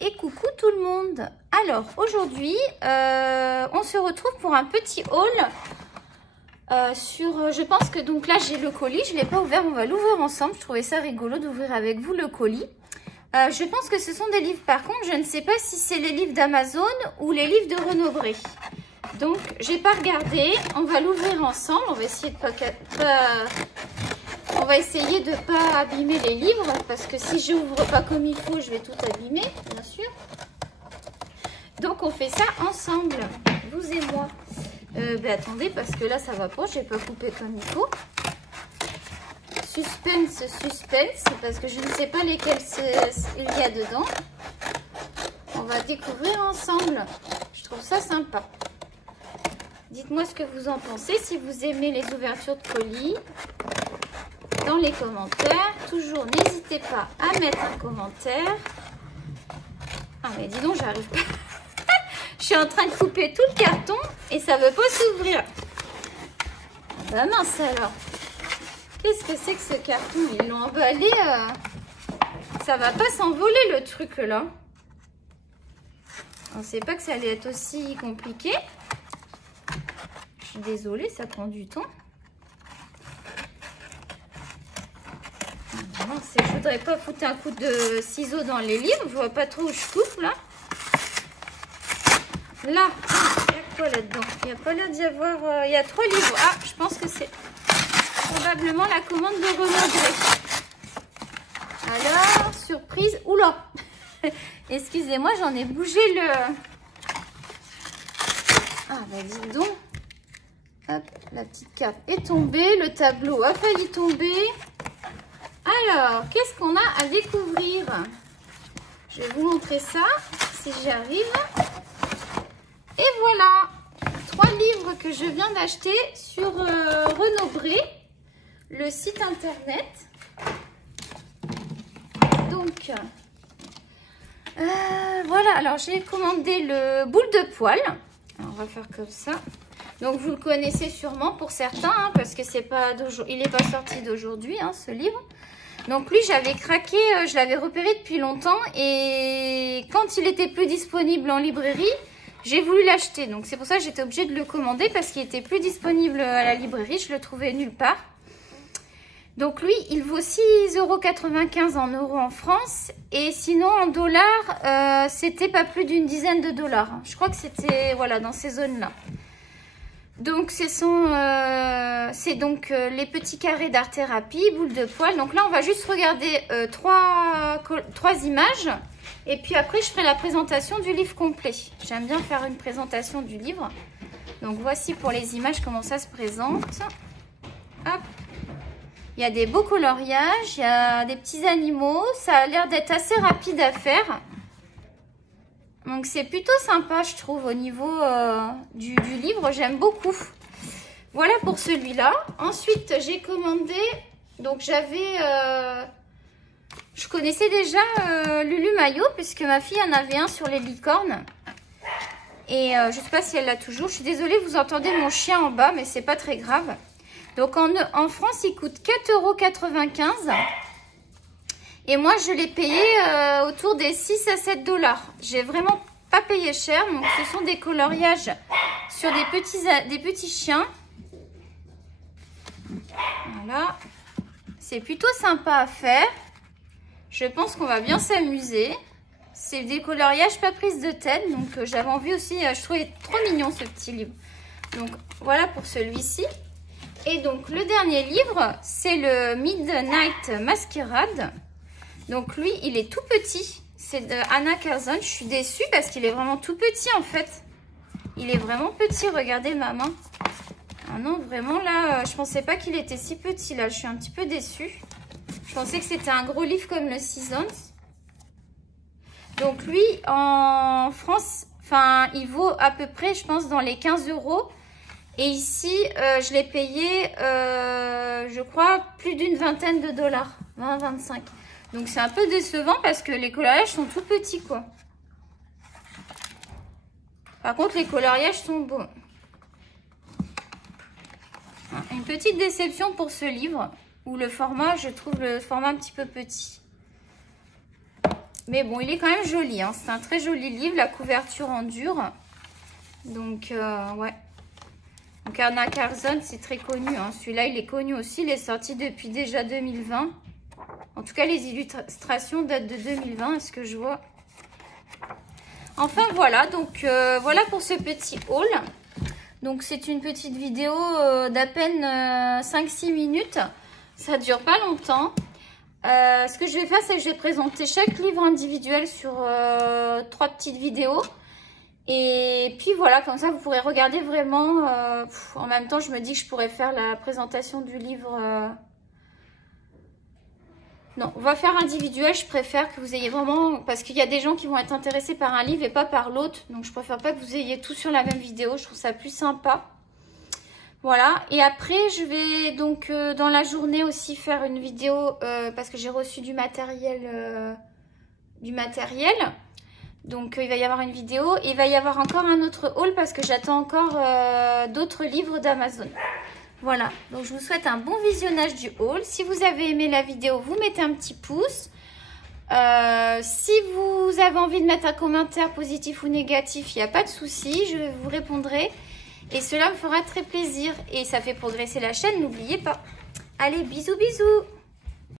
Et coucou tout le monde. Alors aujourd'hui on se retrouve pour un petit haul je pense que donc là j'ai le colis, je ne l'ai pas ouvert, on va l'ouvrir ensemble. Je trouvais ça rigolo d'ouvrir avec vous le colis. Je pense que ce sont des livres, par contre je ne sais pas si c'est les livres d'Amazon ou les livres de Renaud-Bré. Donc j'ai pas regardé, on va l'ouvrir ensemble, on va essayer de pas abîmer les livres, parce que si je n'ouvre pas comme il faut, je vais tout abîmer, bien sûr. Donc on fait ça ensemble, vous et moi. Attendez, parce que là ça va pas, j'ai pas coupé comme il faut. Suspense, parce que je ne sais pas lesquels il y a dedans. On va découvrir ensemble. Je trouve ça sympa. Dites-moi ce que vous en pensez, si vous aimez les ouvertures de colis. Dans les commentaires, toujours n'hésitez pas à mettre un commentaire. Ah mais dis donc, j'arrive pas. Je suis en train de couper tout le carton et ça veut pas s'ouvrir. Ah bah mince alors. Qu'est-ce que c'est que ce carton? Ils l'ont emballé. Ça va pas s'envoler le truc là. On ne sait pas que ça allait être aussi compliqué. Je suis désolée, ça prend du temps. Je voudrais pas foutre un coup de ciseau dans les livres. Je vois pas trop où je coupe là. Là, il y a quoi là-dedans? Il n'y a pas l'air d'y avoir... il y a 3 livres. Ah, je pense que c'est probablement la commande de Renaud-Bré. Alors, surprise. Oula. Excusez-moi, j'en ai bougé le... Ah, bah dis donc. Hop, la petite carte est tombée. Le tableau a failli tomber. Alors, qu'est-ce qu'on a à découvrir? Je vais vous montrer ça, si j'y arrive. Et voilà, 3 livres que je viens d'acheter sur Renaud-Bré, le site internet. Donc, voilà, alors j'ai commandé le boule de poil. Alors, on va faire comme ça. Donc, vous le connaissez sûrement pour certains, hein, parce que il n'est pas sorti d'aujourd'hui, hein, ce livre. Donc lui, j'avais craqué, je l'avais repéré depuis longtemps et quand il était plus disponible en librairie, j'ai voulu l'acheter. Donc c'est pour ça que j'étais obligée de le commander parce qu'il était plus disponible à la librairie, je le trouvais nulle part. Donc lui, il vaut 6,95 € en euros en France et sinon en dollars, c'était pas plus d'une dizaine de dollars. Je crois que c'était voilà dans ces zones-là. Donc c'est donc les petits carrés d'art-thérapie, boule de poil. Donc là on va juste regarder 3 images et puis après je ferai la présentation du livre complet. J'aime bien faire une présentation du livre. Donc voici pour les images comment ça se présente. Hop. Il y a des beaux coloriages, il y a des petits animaux. Ça a l'air d'être assez rapide à faire. Donc c'est plutôt sympa je trouve au niveau du livre, j'aime beaucoup. Voilà pour celui-là. Ensuite j'ai commandé, donc je connaissais déjà Lulu Maillot puisque ma fille en avait un sur les licornes. Et je ne sais pas si elle l'a toujours. Je suis désolée, vous entendez mon chien en bas mais c'est pas très grave. Donc en France il coûte 4,95 €. Et moi, je l'ai payé autour des 6 à 7 $. J'ai vraiment pas payé cher. Donc, ce sont des coloriages sur des petits chiens. Voilà. C'est plutôt sympa à faire. Je pense qu'on va bien s'amuser. C'est des coloriages pas prise de tête. Donc, j'avais envie aussi. Je trouvais trop mignon ce petit livre. Donc, voilà pour celui-ci. Et donc, le dernier livre, c'est le Midnight Masquerade. Donc lui, il est tout petit. C'est de Anna Curzon. Je suis déçue parce qu'il est vraiment tout petit en fait. Il est vraiment petit. Regardez ma main. Ah non, vraiment là, je pensais pas qu'il était si petit là. Je suis un petit peu déçue. Je pensais que c'était un gros livre comme le Seasons. Donc lui, en France, enfin, il vaut à peu près, je pense, dans les 15 €. Et ici, je l'ai payé, je crois, plus d'une vingtaine de dollars. 20-25. Donc c'est un peu décevant parce que les coloriages sont tout petits quoi. Par contre les coloriages sont beaux. Une petite déception pour ce livre où le format, je trouve le format un petit peu petit. Mais bon, il est quand même joli, hein. C'est un très joli livre, la couverture en dur. Donc, ouais. Donc, Anna Carson, c'est très connu, hein. Celui-là, il est connu aussi. Il est sorti depuis déjà 2020. En tout cas, les illustrations datent de 2020, est-ce que je vois? Enfin, voilà. Donc, voilà pour ce petit haul. Donc, c'est une petite vidéo d'à peine 5-6 minutes. Ça dure pas longtemps. Ce que je vais faire, c'est que je vais présenter chaque livre individuel sur 3 petites vidéos. Et puis voilà, comme ça, vous pourrez regarder vraiment. En même temps, je me dis que je pourrais faire la présentation du livre. Non, on va faire individuel. Je préfère que vous ayez vraiment... Parce qu'il y a des gens qui vont être intéressés par un livre et pas par l'autre. Donc, je préfère pas que vous ayez tout sur la même vidéo. Je trouve ça plus sympa. Voilà, et après je vais donc dans la journée aussi faire une vidéo parce que j'ai reçu du matériel. Donc il va y avoir une vidéo et il va y avoir encore un autre haul parce que j'attends encore d'autres livres d'Amazon. Voilà, donc je vous souhaite un bon visionnage du haul. Si vous avez aimé la vidéo, vous mettez un petit pouce. Si vous avez envie de mettre un commentaire positif ou négatif, il n'y a pas de souci, je vous répondrai. Et cela me fera très plaisir et ça fait progresser la chaîne, n'oubliez pas. Allez, bisous, bisous!